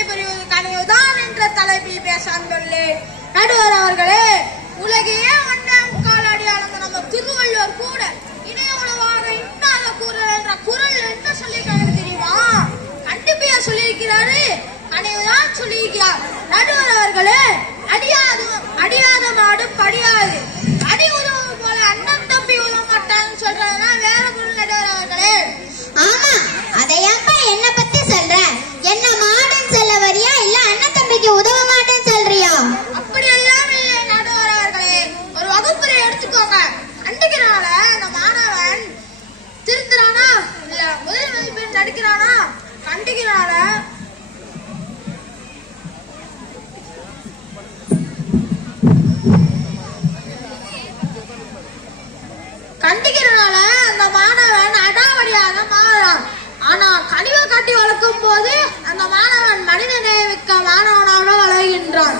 விடைபெறுவது கனிவுதான் என்ற தலைப்பில் பேச வந்துள்ளேன். நடுவர் அவர்களே, உலகையே ஒன்றாம் கால் அடியாளங்க நம்ம திருவள்ளுவர் கூட இணைய உணவாக இன்னாத குரல் என்ற குரல் என்ன சொல்லியிருக்காங்க தெரியுமா? கண்டிப்பா சொல்லியிருக்கிறாரு, கனிவுதான் சொல்லியிருக்கிறார். நடுவர் அவர்களே, அடியாத மாடு படியாது, அடி உதவும் போல அண்ணன் தம்பி உதவ மாட்டான்னு சொல்றதுனா வேற பொருள். நடுவர் அவர்களே, ஆமா, அதையாப்பா என்ன பத்தி சொல்ற? என்ன மாடுன்னு சொல்ல வரியா இல்ல அண்ணன் தம்பிக்கு உதவ மாட்டேன்னு சொல்றியா? அப்படி எல்லாம் இல்லை நடுவர் அவர்களே. ஒரு வகுப்பறை எடுத்துக்கோங்க. கண்டிக்கிறான அந்த மாணவன் திருத்துறானா இல்ல முதல் மதிப்பெண் நடிக்கிறானா? கண்டிக்கிறான அந்த மாணவன் அடாவடியாக மாறுறான். ஆனா கனிவை காட்டி வளர்க்கும் போது அந்த மாணவன் மனித நேயமிக்க மாணவனாக வளர்கின்றான்.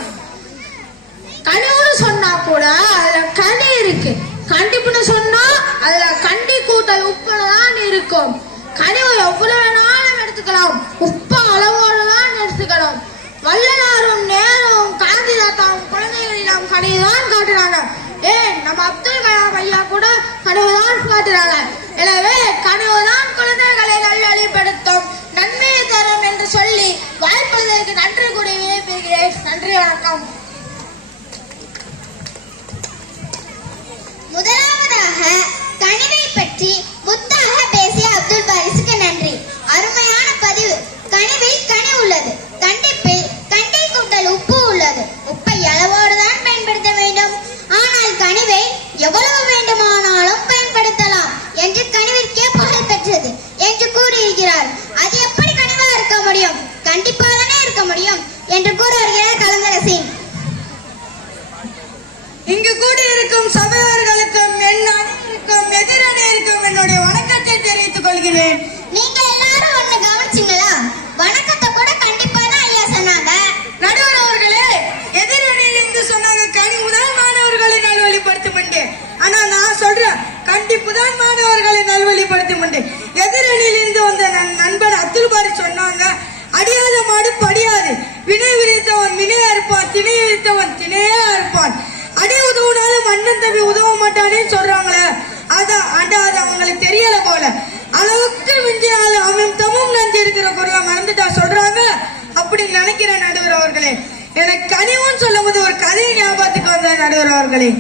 கனிவுன்னு சொன்னா கூட அதுல கனி இருக்கு, கண்டிப்புன்னு சொன்னா அதுல கண்டி கூட்டல் உப்புதான் இருக்கும். கனிவு எவ்வளவு வேணாலும் எடுத்துக்கலாம், உப்ப அளவோடு தான் எடுத்துக்கலாம். வள்ளலாரும் நேரும் காந்திதாத்தாவும் குழந்தைகளிடம் கனிவுதான் காட்டுறாங்க. நம்ம அப்துல் கலாம் ஐயா கூட கனவுதான் காட்டுறாங்க. எனவே கனவுதான் குழந்தைகளை நல்வழிப்படுத்தும், நன்மையை தரும் என்று சொல்லி வாய்ப்பதற்கு நன்றி கூறி விடைபெறுகிறேன். நன்றி, வணக்கம். முதலாவதாக கனிவை பற்றி முத்தாக பேசிய அப்துல் பாரிஸுக்கு நன்றி. அருமையான பதிவு. கனிவில் கனி உள்ளது, கண்டிப்பில் கண்டை கூட்டல் உப்பு உள்ளது. உப்பை அளவோடுதான் பயன்படுத்த வேண்டும், ஆனால் கனிவை எவ்வளவு வேண்டுமானாலும் பயன்படுத்தலாம் என்று கனிவிற்கே புகழ் பெற்றது என்று கூறியிருக்கிறார். அது எப்படி கனிவா இருக்க முடியும்? கண்டிப்பாதானே இருக்க முடியும் என்று கூற வருகிறார் கலந்தரசின். இங்கு கூடியிருக்கும் சபையோர்களுக்கும் என் அணியிருக்கும் எதிரணியிருக்கும் என்னுடைய வணக்கத்தை தெரிவித்துக் கொள்கிறேன். நீங்க எல்லாரும் ஒண்ணு கவனிச்சிங்களா? வணக்கத்தை கூட கண்டிப்பா தான் ஐயா சொன்னாங்க. நடுவர் அவர்களே, எதிரணியிலிருந்து சொன்னாங்க கனிவுதான் மாணவர்களை நல்வழிப்படுத்தும். ஆனா நான் சொல்றேன், கண்டிப்பு தான் மாணவர்களை நல்வழிப்படுத்தும். எதிரணியிலிருந்து வந்த நண்பர் அப்துல் பாரி சொன்னாங்க, அடியாத மாடு படியாது, வினை விரித்தவன் வினையா இருப்பான், திணை விரித்தவன் திணையா இருப்பான். அடி உதவுனாலும் அண்ணன் தம்பி உதவ மாட்டானே சொல்றாங்களே, அதான் அது அவங்களுக்கு தெரியல போல. அளவுக்கு மிஞ்சினாலும் அவன் தமும் நஞ்சு இருக்கிற குரலை மறந்துட்டா சொல்றாங்க. அப்படி நினைக்கிற நடுவர் அவர்களே, எனக்கு கனிவுன்னு சொல்லும் போது ஒரு கதையை ஞாபகத்துக்கு வந்த நடுவர் அவர்களே.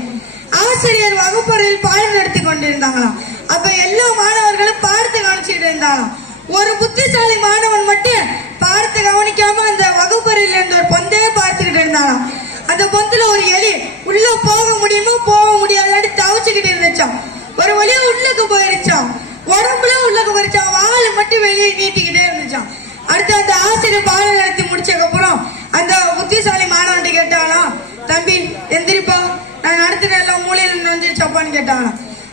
ஆசிரியர் வகுப்பறையில் பாடம் நடத்தி கொண்டிருந்தாங்களாம். அப்ப எல்லா மாணவர்களும் பாடத்தை கவனிச்சுட்டு இருந்தாங்களாம். ஒரு புத்திசாலி மாணவன் மட்டும் பாடத்தை கவனிக்காம அந்த வகுப்பறையில் இருந்த ஒரு பொந்தையே பார்த்துக்கிட்டு இருந்தாங்களாம். அந்த பொந்துல ஒரு எலி உள்ள போக முடியுமோ போக முடியாதான்னு தவிச்சுக்கிட்டு இருந்துச்சான். ஒரு வழியா உள்ளுக்கு போயிருச்சான், உடம்புல உள்ளுக்கு போயிருச்சான், வால் மட்டும் வெளியே நீட்டிக்கிட்டே இருந்துச்சான். அடுத்து அந்த ஆசிரியர் பாடம் நடத்தி முடிச்சதுக்கு அப்புறம் அந்த புத்திசாலி மாணவன் கேட்டாலாம், தம்பி எந்திரிப்பா, நான் நடத்தின எல்லாம் மூலையில நஞ்சிருச்சாப்பான்னு கேட்டானா.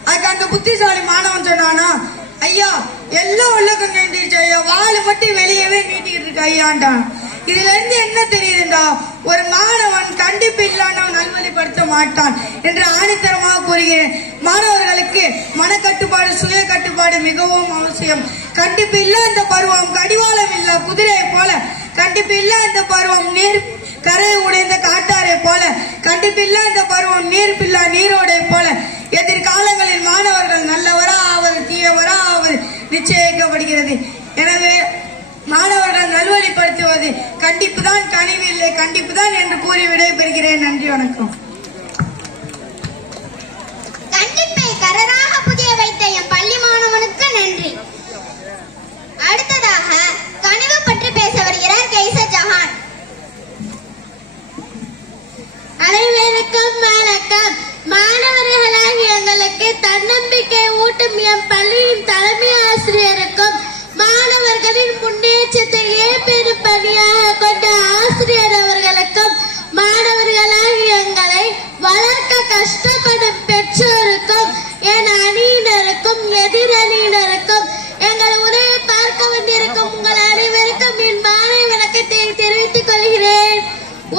அதுக்கு அந்த புத்திசாலி மாணவன் சொன்னானா, ஐயா எல்லாம் உள்ளுக்கு நஞ்சிருச்சு ஐயா, வால் மட்டும் வெளியவே நீட்டிக்கிட்டு இருக்கு ஐயான்டான். இதுல இருந்து என்ன தெரியுதுண்டா, ஒரு மாணவன் கண்டிப்பு இல்லாமல் நல்வழிப்படுத்த மாட்டான் என்று ஆணித்தரமாக கூறுகிறேன். மாணவர்களுக்கு மனக்கட்டுப்பாடு சுய கட்டுப்பாடு மிகவும் அவசியம். கண்டிப்பு இல்ல இந்த பருவம் கடிவாளம் இல்ல குதிரையை போல, கண்டிப்பு இல்ல இந்த பருவம் நீர் கரை உடைந்த காட்டாரை போல, கண்டிப்பு இல்ல இந்த பருவம் நீர் பில்லா நீரோடை போல. எதிர்காலங்களில் மாணவர்கள் நல்லவரா ஆவது தீயவரா ஆவது நிச்சயிக்கப்படுகிறது. எனவே மாணவர்கள் நல்வழிப்படுத்துவது கண்டிப்பு தான், கனிவு இல்லை கண்டிப்பு தான் என்று கூறி விடைபெறுகிறேன். நன்றி, வணக்கம். கண்டிப்பை கரராக புதிய வைத்த என் பள்ளி மாணவனுக்கு நன்றி. அடுத்ததாக கனிவு பற்றி பேச வருகிறார் கைசர் ஜஹான். அனைவருக்கும் வணக்கம். மாணவர்களாகிய எங்களுக்கு தன்னம்பிக்கை ஊட்டும் என் பள்ளியின் தலைமை ஆசிரியருக்கும் மாணவர்களின் முன்னேற்றத்தையே பெரும் பணியாக கொண்ட ஆசிரியர் அவர்களுக்கும் மாணவர்களாகிய எங்களை வளர்க்க கஷ்டப்படும் பெற்றோருக்கும் என் அணியினருக்கும் எதிரணியினருக்கும் எங்கள் உரையை பார்க்க வந்திருக்கும் உங்கள் அனைவருக்கும் என் மாலை வணக்கத்தை தெரிவித்துக் கொள்கிறேன்.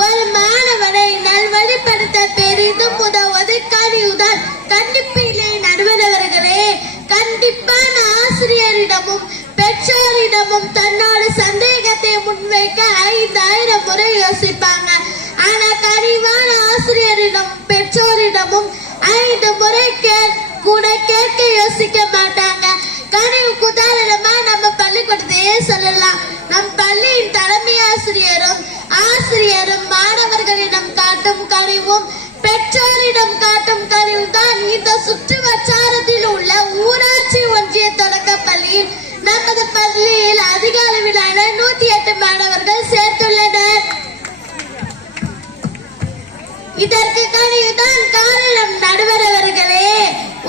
ஒரு மாணவனை நல்வழிப்படுத்த பெரிதும் உதவுவது கனிவுதான், கண்டிப்பில்லை நடுவரவர்களே. கண்டிப்பான ஆசிரியரிடமும் பெற்றோரிடமும் தன்னோட சந்தேகத்தை முன்வைக்க 5000 முறை யோசிப்பாங்க. ஆனா கனிவான ஆசிரியரிடம் பெற்றோரிடமும் 5 முறை கூட கேட்க யோசிக்க மாட்டாங்க. கனிவுக்கு உதாரணமா நம்ம பள்ளிக்கூடத்தையே சொல்லலாம். நம் பள்ளியின் தலைமை ஆசிரியரும் மாணவர்களிடம் காட்டும் கனிவும் பெற்றோரிடம் காட்டும் கனிவு தான் இந்த சுற்று வட்டாரத்தில் உள்ள ஊராட்சி ஒன்றிய தொடக்க பள்ளியில் நமது பள்ளியில் அதிக அளவிலான 108 மாணவர்கள் சேர்த்துள்ளனர். இதற்கு கனிவுதான் காரணம். நடுவர் அவர்களே,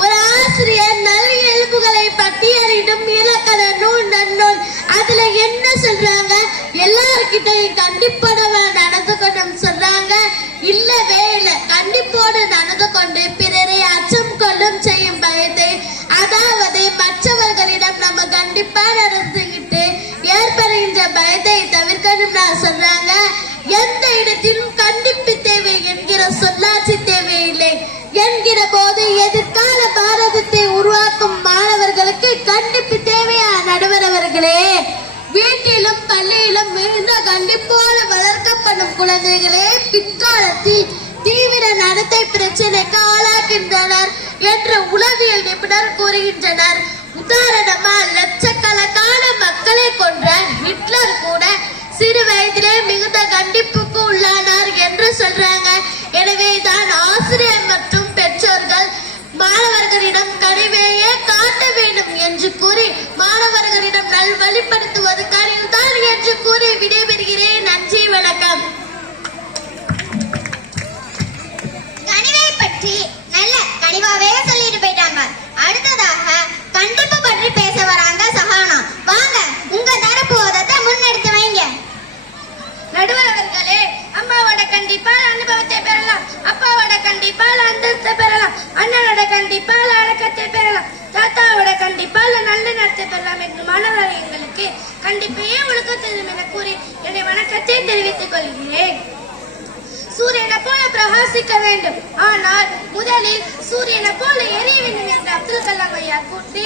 ஒரு ஆசிரியர் நல்ல இயல்புகளை பட்டியலிடும் இலக்கண நூல் நன்னூல். அதுல என்ன சொல்றாங்க? எல்லார்கிட்டையும் கண்டிப்போட நடந்து கொண்டும் சொல்றாங்க. இல்லவே இல்லை, கண்டிப்போடு நடந்து கொண்டு பிறரை அச்சம் கொள்ளும் செய்யும் பயத்தை, அதாவது மற்றவர்களிடம் நம்ம கண்டிப்பா நடந்துகிட்டு ஏற்படுகின்ற பயத்தை தவிர்க்கணும்னா சொல்றாங்க. எந்த இடத்திலும் கண்டிப்பு தேவை என்கிற சொல்லாட்சி தேவையில்லை என்கிற போது எதிர்கால பாரதத்தை உருவாக்கும் மாணவர்களுக்கு கண்டிப்பு தேவையா? நடுவர் அவர்களே, வீட்டிலும் பள்ளியிலும் மிகுந்த கண்டிப்போடு வளர்க்கப்படும் குழந்தைகளே பிற்காலத்தில் தீவிர நடத்தை பிரச்சனைக்கு ஆளாகின்றனர் என்று உளவியல் நிபுணர் கூறுகின்றனர். உதாரணமா, லட்சக்கணக்கான மக்களை கொன்ற ஹிட்லர் கூட சிறு வயதிலே மிகுந்த கண்டிப்புக்கு உள்ளானார் என்று சொல்றாங்க. எனவே தான் ஆசிரியர் மற்றும் பெற்றோர்கள் மாணவர்களிடம் கனிவையே காட்ட வேண்டும் என்று கூறி மாணவர்களிடம் நல்வழிப்படுத்துவது கனிவுதான் என்று கூறி விடைபெறுகிறேன். நன்றி, வணக்கம். கனிவை பற்றி நல்ல கனிவாவே சொல்லிட்டு போயிட்டாங்க. அடுத்ததாக கண்டிப்பு பற்றி பேச வராங்க சஹானா. வாங்க, உங்க தரப்பு வாதத்தை முன்னெடுத்து வைங்க. நடுவர் அவர்களே, அம்மாவோட கண்டிப்பால் அனுபவத்தை பெறலாம், அப்பாவோட கண்டிப்பால் அந்தஸ்தை பெறலாம், அண்ணனோட கண்டிப்பால் அடக்கத்தை பெறலாம், தாத்தாவோட கண்டிப்பால் நல்ல நடத்தை பெறலாம் என்று மாணவர்கள் எங்களுக்கு கண்டிப்பையே ஒழுக்கத்திலும் என கூறி என்னுடைய வணக்கத்தை தெரிவித்துக் கொள்கிறேன். சூரியனை போல பிரகாசிக்க வேண்டும், ஆனால் முதலில் சூரியனை போல எரிய வேண்டும் என்று அப்துல் கலாம் ஐயா கூட்டி,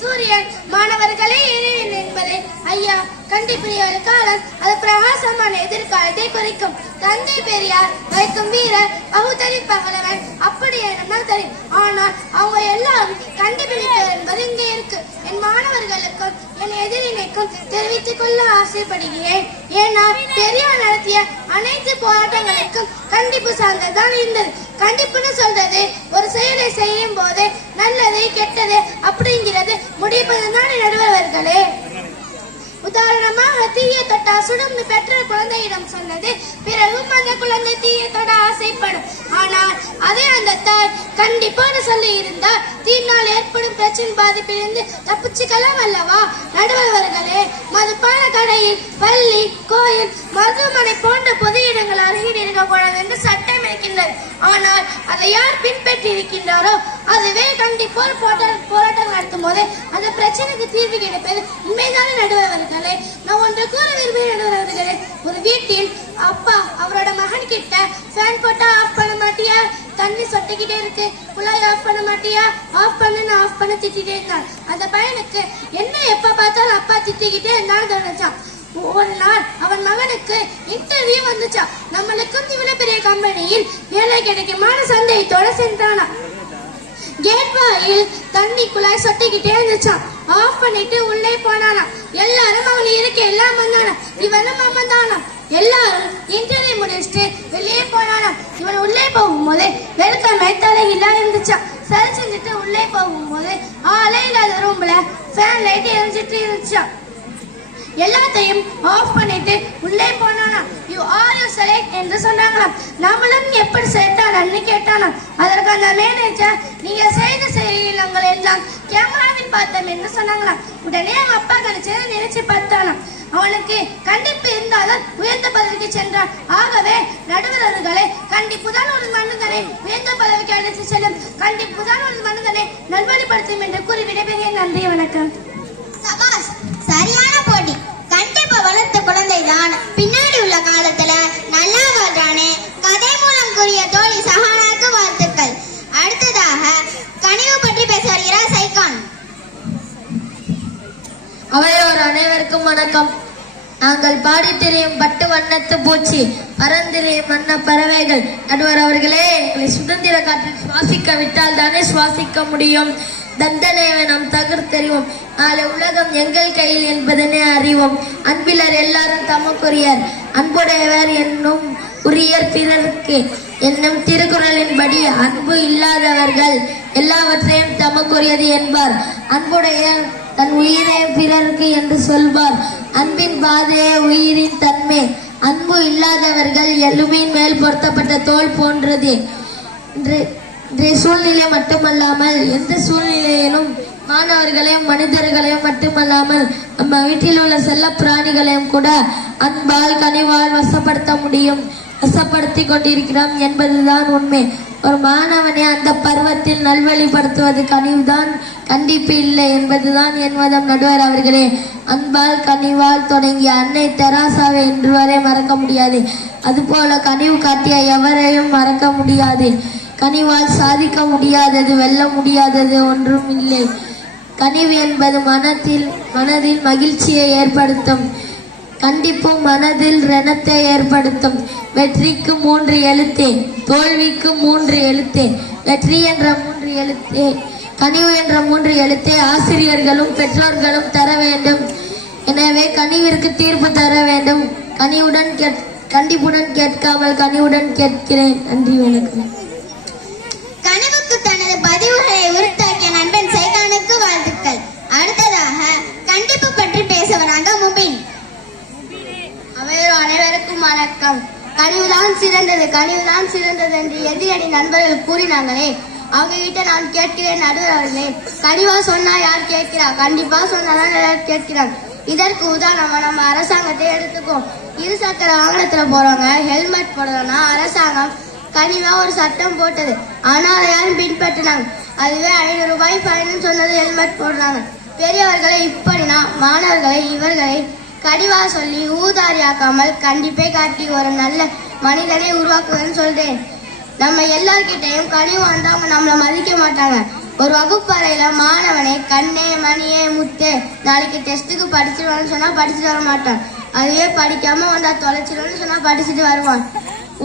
சூரியன் மாணவர்களே எரிய வேண்டும் என்பதை ஐயா கண்டிப்பிரியல் காலம் அது பிரகாசமான எதிர்காலத்தை குறிக்கும். தந்தை பெரியார் வைக்கும் வீரர் பகுத்தறி பகலவன் அப்படி எண்ணம் தெரியும். ஆனால் அவங்க எல்லாரும் கண்டுபிடித்தவர் என்பது இங்கே இருக்கு. என் மாணவர்களுக்கும் என் எதிரினைக்கும் தெரிவித்துக் கொள்ள ஆசைப்படுகிறேன். ஏன்னா பெரியார் நடத்திய அனைத்து போராட்டங்களுக்கும் கண்டிப்பு சார்ந்ததான் இருந்தது. கண்டிப்புன்னு சொல்றது ஒரு செயலை செய்யும் போது நல்லது கெட்டது அப்படிங்கிறது முடிப்பதுதான் நடுவர்களே. உதாரணமாக, தீய தொட்டா சுடும் பெற்ற குழந்தையிடம் சொன்னது, பிறகும் அந்த குழந்தை தீய தொட ஆசைப்படும். ஆனால் அதே அந்த தாய் கண்டிப்போடு சொல்லி இருந்தால் தீயினால் ஏற்படும் பிரச்சனை பாதிப்பிலிருந்து தப்பிச்சுக்கலாம் அல்லவா? நடுவர்களே, மதுபான கடையில், பள்ளி, கோயில், மருத்துவமனை போன்ற பொது இடங்கள் அருகில் இருக்கக்கூடாது என்று சட்டம் இருக்கின்றது. ஆனால் அதை யார் பின்பற்றி இருக்கின்றாரோ அதுவே கண்டிப்போர் போராட்டம் நடத்தும் போது அந்த பிரச்சனைக்கு தீர்வு கிடைப்பது உண்மைதானே நடுவர்களே? நான் ஒன்று கூற விரும்புகிறேன் நடுவர்களே. ஒரு வீட்டில் அப்பா அவரோட மகன் கிட்ட ஃபேன் போட்டா ஆஃப் பண்ண மாட்டியா, தண்ணி சொட்டிக்கிட்டே இருக்கு, குழாய் ஆஃப் பண்ண மாட்டியா, ஆஃப் பண்ண திட்டிகிட்டே இருந்தான். அந்த பையனுக்கு என்ன எப்ப பார்த்தாலும் அப்பா திட்டிக்கிட்டே இருந்தாலும் தோணுச்சான். ஒரு நாள் அவன் மகனுக்கு இன்டர்வியூ வந்துச்சா. நம்மளுக்கும் இவ்வளவு பெரிய கம்பெனியில் வேலை கிடைக்குமான சந்தேகத்தோட சென்றானா. கேட் வாயில் தண்ணி குழாய் சொட்டிக்கிட்டே இருந்துச்சான். ஆஃப் பண்ணிட்டு உள்ளே போனானா. எல்லாரும் அவன் இருக்க எல்லாம் வந்தானா. இவனும் அவன் தானா. எல்லாரும் இன்டர்வியூ முடிச்சுட்டு வெளியே போனானா. இவன் உள்ளே போகும்போது வெறுக்கமே தலையிலா இருந்துச்சா. சரி செஞ்சுட்டு உள்ளே போகும்போது ஆளே இல்லாத ரூம்ல ஃபேன் லைட் எரிஞ்சிட்டு இருந்துச்சா. எல்லாத்தையும் ஆஃப் பண்ணிட்டு உள்ளே போனானா. யூ ஆர் யூ செலக்ட் என்று சொன்னாங்களாம். நம்மளும் எப்படி செலக்ட் ஆனான்னு கேட்டானா. அதற்கு அந்த மேனேஜர், நீங்க செய்த செயல்கள் எல்லாம் கேமராவில் பார்த்தோம் என்று சொன்னாங்களாம். உடனே அவன் அப்பா கணிச்சதை நினைச்சு பார்த்தானாம். அவனுக்கு கண்டிப்பு இருந்தால்தான் உயர்ந்த பதவிக்கு சென்றான். ஆகவே நடுவர்களே, கண்டிப்புதான் ஒரு மனிதனை உயர்ந்த பதவிக்கு அழைத்து செல்லும், கண்டிப்புதான் ஒரு மனிதனை நல்வழிப்படுத்தும் என்று கூறி விடைபெறுகிறேன். நன்றி, வணக்கம். சபாஸ், சரியான போட்டி. கண்டிப்பா வளர்த்த குழந்தை தான் பின்னாடி உள்ள காலத்துல நல்லா வாழ்றானே. கதை மூலம் கூறிய தோழி சஹானாக்கு வாழ்த்துக்கள். அடுத்ததாக கனிவு பற்றி பேச வருகிறார் சைகான். அவையோர் அனைவருக்கும் வணக்கம். நாங்கள் பாடி திரியும் பட்டு வண்ணத்து பூச்சி, பறந்திரியும் வண்ண பறவைகள். நடுவர் அவர்களே, எங்களை சுதந்திர காற்றில் சுவாசிக்க விட்டால் தானே சுவாசிக்க முடியும். தண்டனையை நாம் தகர்த்தெறிவோம். நாளை உலகம் எங்கள் கையில் என்பதனை அறிவோம். அன்பிலர் எல்லாரும் தமக்குரியர், அன்புடையவர் என்னும் உரியர் பிறருக்கு என்னும் திருக்குறளின்படி அன்பு இல்லாதவர்கள் எல்லாவற்றையும் தமக்குரியது என்பார். அன்புடைய தன் உயிரை பிறருக்கு என்று சொல்வார். அன்பின் பாதையே உயிரின் தன்மை. அன்பு இல்லாதவர்கள் எலும்பின் மேல் பொருத்தப்பட்ட தோல் போன்றது. இன்றைய சூழ்நிலை மட்டுமல்லாமல் எந்த சூழ்நிலையிலும் மாணவர்களையும் மனிதர்களையும் மட்டுமல்லாமல் நம்ம வீட்டில் உள்ள செல்ல பிராணிகளையும் கூட அன்பால் கனிவால் வசப்படுத்தி கொண்டிருக்கிறோம் என்பதுதான் உண்மை. ஒரு மாணவனை அந்த பருவத்தில் நல்வழிப்படுத்துவது கனிவுதான், கண்டிப்பு இல்லை என்பதுதான் என் மதம். நடுவர் அவர்களே, அன்பால் கனிவால் தொடங்கிய அன்னை தெராசாவை இன்று வரை மறக்க முடியாது. அதுபோல கனிவு காட்டிய எவரையும் மறக்க முடியாது. கனிவால் சாதிக்க முடியாதது, வெல்ல முடியாதது ஒன்றும் இல்லை. கனிவு என்பது மனதில் மகிழ்ச்சியை ஏற்படுத்தும். கண்டிப்பு மனதில் ரணத்தை ஏற்படுத்தும். வெற்றிக்கு 3 எழுத்தே, தோல்விக்கு 3 எழுத்தே. வெற்றி என்ற 3 எழுத்தே, கனிவு என்ற 3 எழுத்தே ஆசிரியர்களும் பெற்றோர்களும் தர வேண்டும். எனவே கனிவிற்கு தீர்ப்பு தர வேண்டும். கண்டிப்புடன் கேட்காமல் கனிவுடன் கேட்கிறேன். நன்றி, வணக்கம். கனிவுக்கு தனது பதிவுகளை உருத்தாக்கிய நண்பன் சைகானுக்கு வாழ்த்துக்கள். அடுத்ததாக கண்டிப்பு பற்றி பேச வராங்க முபின். அனைவருக்கும் வணக்கம். கனிவுதான் சிறந்தது, கனிவுதான் சிறந்தது என்று எதிரணி நண்பர்கள் கூறினாங்களே, அவங்க கிட்ட நான் கேட்கிறேன் நடுவர் அவர்களே, கனிவா சொன்னா யார் கேட்கிறா? கண்டிப்பா சொன்னாதான் எல்லாரும் கேட்கிறாங்க. இதற்கு உதாரணமா நம்ம அரசாங்கத்தை எடுத்துக்கோம். 2 சக்கர வாகனத்துல போறவங்க ஹெல்மெட் போடணும்னா அரசாங்கம் கனிவா ஒரு சட்டம் போட்டது. ஆனா அதை யாரும் பின்பற்றினாங்க. அதுவே 500 ரூபாய் ஃபைன் சொன்னது ஹெல்மெட் போடுறாங்க. பெரியவர்களை இப்படினா மாணவர்களை இவர்களை கனிவா சொல்லி ஊதாரியாக்காமல் கண்டிப்பை காட்டி ஒரு நல்ல மனிதனை உருவாக்குவேன்னு சொல்றேன். நம்ம எல்லார்கிட்டையும் கனிவு வந்தா அவங்க நம்மளை மதிக்க மாட்டாங்க. ஒரு வகுப்பறையில மாணவனை கண்ணே மணியே முத்தே நாளைக்கு டெஸ்ட்டுக்கு படிச்சிருவான்னு சொன்னா படிச்சுட்டு வர மாட்டான். அதுவே படிக்காம வந்தா தொலைச்சிருவான்னு சொன்னா படிச்சுட்டு வருவான்.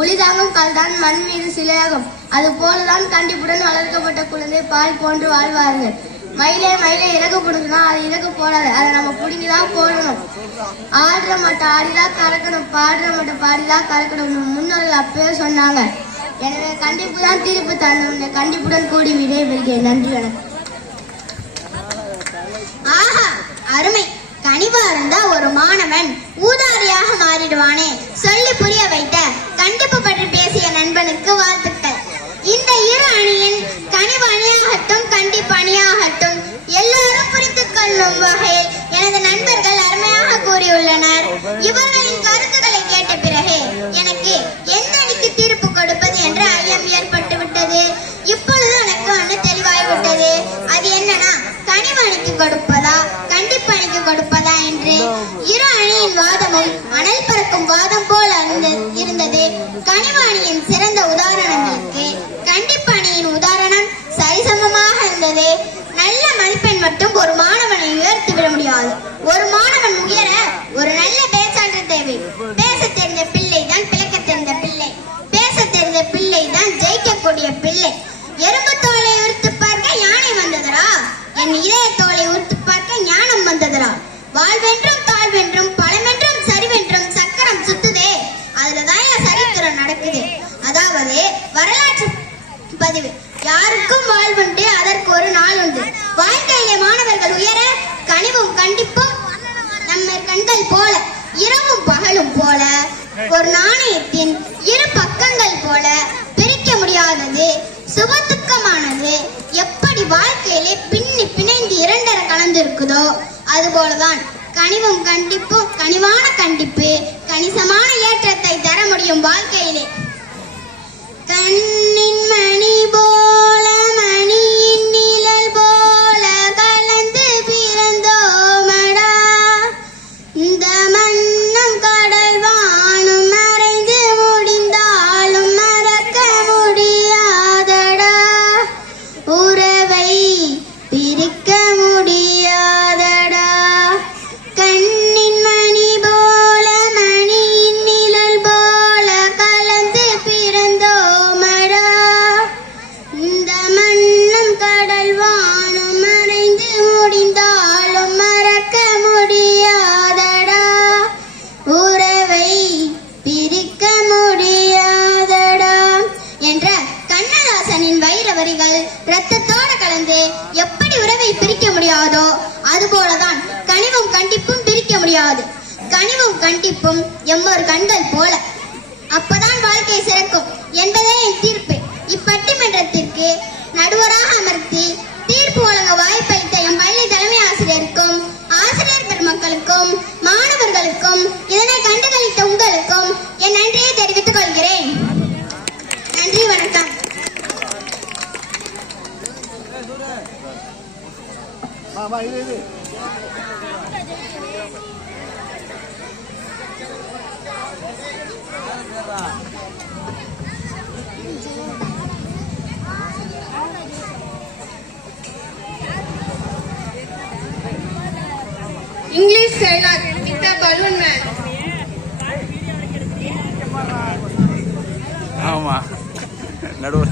ஒளிதாங்கும் கல்தான் மண் மீது சிலையாகும். அது போலதான் கண்டிப்புடன் வளர்க்கப்பட்ட குழந்தை பால் போன்று வாழ்வார்கள். மயிலே மயிலே இறகு போடுதுன்னா அது இறகு போடாது, அதை நம்ம புடுங்கிதான் போடணும். ஆடுற மட்டும் ஆடிதான் கறக்கணும், பாடுற மட்டும் பாடிதான் கறக்கணும். முன்னோர்கள் அப்பவே சொன்னாங்க. எனவே கண்டிப்பு தான் தீர்ப்பு தரணும். கண்டிப்புடன் கூடி விடைபெறுகிறேன். நன்றி, வணக்கம். ஆஹா, அருமை. கனிவா இருந்தா ஒரு மாணவன் ஊதாரியாக மாறிடுவானே சொல்லி புரிய வைத்த கண்டிப்பு பற்றி பேசிய நண்பனுக்கு வாழ்த்துக்கள். இந்த 2 அணியின் கனிவு அணியாகட்டும் கண்டிப்பு அணியாகட்டும் எல்லாரும் புரிந்து கொள்ளும் வகையில் எனது நண்பர்கள் அருமையாக கூறியுள்ளனர். இவர்களின் கருத்துக்களை கேட்ட பிறகு எனக்கு எந்த அணிக்கு தீர்ப்பு கொடுப்பது என்ற ஐயம் ஏற்பட்டு விட்டது. இப்பொழுது எனக்கு ஒன்று தெளிவாகிவிட்டது. அது என்னன்னா, கனிவு அணிக்கு கொடுப்பதா கண்டிப்பு அணிக்கு கொடுப்பதா என்று 2 அணியின் வாதமும் அனல் பறக்கும் வாதம் போல இருந்தது. கனிவு அணியின் சிறந்த உதாரணங்களுக்கு கண்டிப்பு அணியின் உதாரணம் சரிசமமாக இருந்தது. நல்ல மதிப்பெண் மட்டும் ஒரு மாணவனை உயர்த்தி விட முடியாது. ஒரு மாணவன் உயர ஒரு நல்ல பேச்சாற்றல் தேவை. பேச தெரிந்த பிள்ளை தான் பிழைக்க தெரிந்த பிள்ளை. பேச தெரிந்த பிள்ளை தான் ஜெயிக்கக்கூடிய பிள்ளை. எறும்பு தோலை உறுத்து பார்க்க யானை வந்ததரா? என் இதய தோலை உறுத்து பார்க்க ஞானம் வந்ததரா? வாழ்வென்றும் தாழ்வென்றும் பழமென்றும் சரிவென்றும் சக்கரம் சுத்துதே, அதுலதான் என் சரித்திரம் நடக்குது. அதாவது வரலாற்று பதிவு. யாருக்கும் வாழ்வுண்டு, அதற்கு ஒரு நாள் உண்டு. வாழ்க்கையிலே மாணவர்கள் உயர கனிவும் கண்டிப்பும் நம்ம கண்கள் போல, இரவும் பகலும் போல, ஒரு நாணயத்தின் 2 பக்கங்கள் போல பிரிக்க முடியாதது, சுபத்துக்கமானது எப்படி வாழ்க்கையிலே பின்னி பிணைந்து 2 கலந்து இருக்குதோ அது போலதான் கனிவும் கண்டிப்பும். கனிவான கண்டிப்பு கணிசமான ஏற்றத்தை தர முடியும் வாழ்க்கையிலே. கண்ணின் மணி போல மணியின் நிழல் போல கலந்து பிறந்தோமடா, இந்த மன்னம் கடல் வானும் மறைந்து முடிந்தாலும் மறக்க முடியாதடா, உறவை பிரிக்க முடியாதடா. கண்ணின் மணி போல உறவை பிரிக்க முடியாதோ அதுபோலதான் கனிவும் கண்டிப்பும் பிரிக்க முடியாது. கனிவும் கண்டிப்பும் எம்மொரு கண்கள் போல. அப்பதான் வாழ்க்கை சிறக்கும் என்பதே என் தீர்ப்பு. இப்பட்டிமன்றத்திற்கு நடுவராக அமர்த்தி தீர்ப்பு வழங்க வாய்ப்பளித்த எம் பள்ளி தலைமை ஆசிரியருக்கும் ஆசிரியர் பெருமக்களுக்கும் மாணவர்களுக்கும் இதனை கண்டுகளித்த உங்களுக்கும் என் நன்றியை தெரிவித்துக் கொள்கிறேன். நன்றி, வணக்கம். English dialogue with the balloon man. ஆமா நடுவர்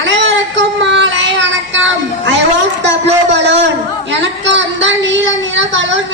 அனைவருக்கும் மாலை வணக்கம். I want the blue balloon. எனக்கு அந்த நீல நிற பலூன்